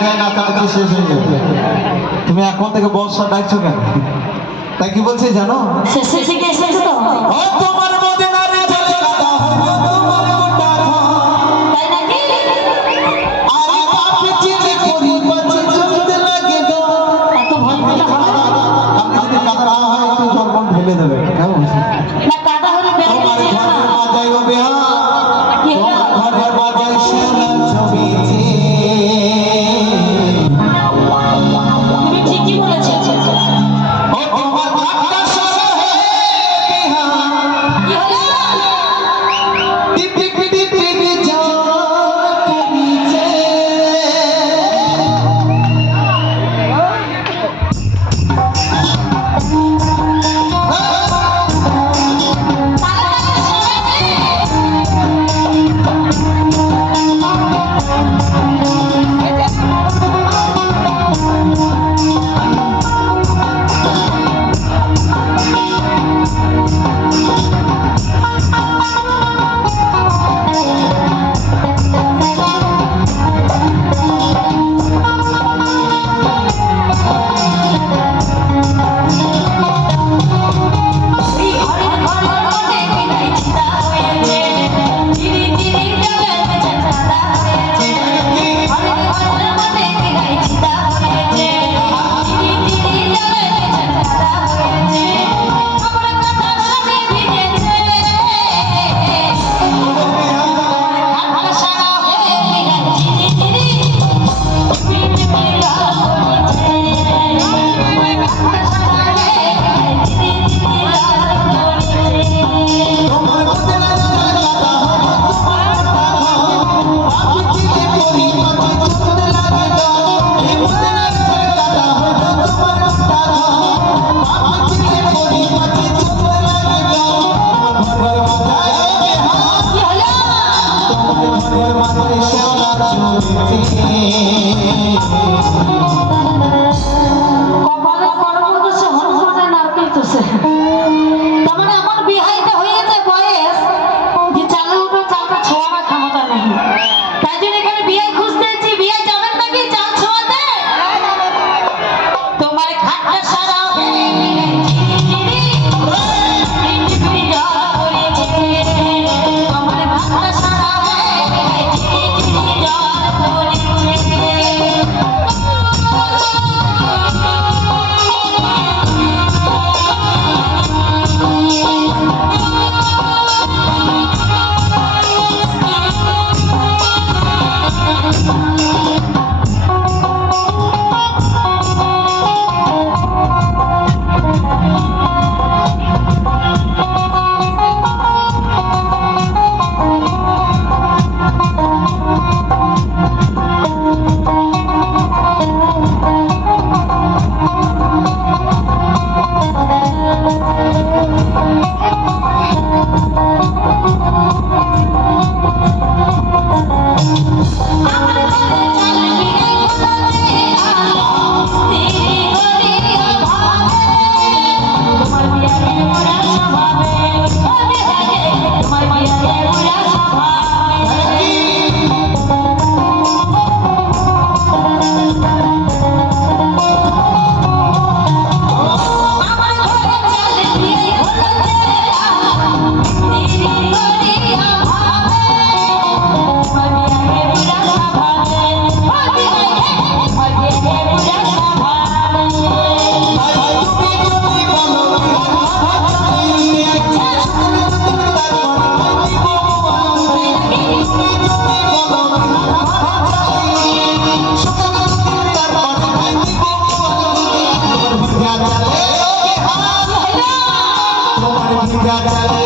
জায়গায় নাচানাচি শেষ হয়ে যাবে। তুমি এখন থেকে বর্ষা ডাকছো কেন? তাই কি বলছে জানো? শেষে থেকে এসেছে তো তোমার মদিনার জলে কাদা হলো তোমার গোটা ঘর। তাই নাকি? আরে পাপি চিনি করি বাঁচি চলতে লাগে গো। এত ভয় পেলে হবে? আপনি যদি কাদা না হয় একটু জলমন ঢেলে দেবে, কেমন? না কাদা হলে বেড়ে তোমার যাবে না। ঘরের বাজাই ও বেহা, কি হলো? তোমার ঘরের বাজাই সোনা ছবি যে। তুমি ঠিকই বলেছো। ও তোমার কাটা সারা হে বেহা, কি হলো? টিপ টিপ টিপ টিপ জান করিছে। এই ঘরের ঘরের মনে বিলাই চিতা হয়েছে, চিরি চিরি জলে চাঁদা হয়েছে। এই ঘরের ঘরের মনে বিলাই চিতা হয়েছে, চিরি চিরি জলে চাঁদা হয়েছে। আমার কথা শুনে ভিজেছে, আমার সারা হয়ে বিলাই চিরি চিরি পিট পিলা করেছে। আমার সারা হয়ে বিলাই চিরি চিরি লাল করেছে। তোমার মদিনার জলে কাদা হলো তোমার গোটা ঘর। পাপি চিনি করি বাঁচি চলতে লাগে গো। এই মদিনার জলে কাদা হলো তোমার গোটা ঘর। পাপি চিনি করি বাঁচি চলতে লাগে গো। তোমার ঘরের বাজাই ও বেহা, কি হলো? তোমার ঘরের বাজাই সোনা ছবি যে। কপালে কর্ম দোষে হনুমানের নারকেল দোষে। তার মানে আমার বিহাইটা হয়েছে বয়স যে চালে উঠো চালটা ছোঁয়ার ক্ষমতা নেই। তাই জন্য এখানে বিয়ে খুঁজতে এসেছি। বিয়ে যাবেন নাকি চাল ছোঁয়াতে? তোমার খাটটা সারা হয়ে গেলে চিরি চিরি পিটি পিটি জল পড়েছে। আমার খাটটা সারা হয়ে গেলে চিরি চিরি জল পড়েছে। তোমার ভিজা চলে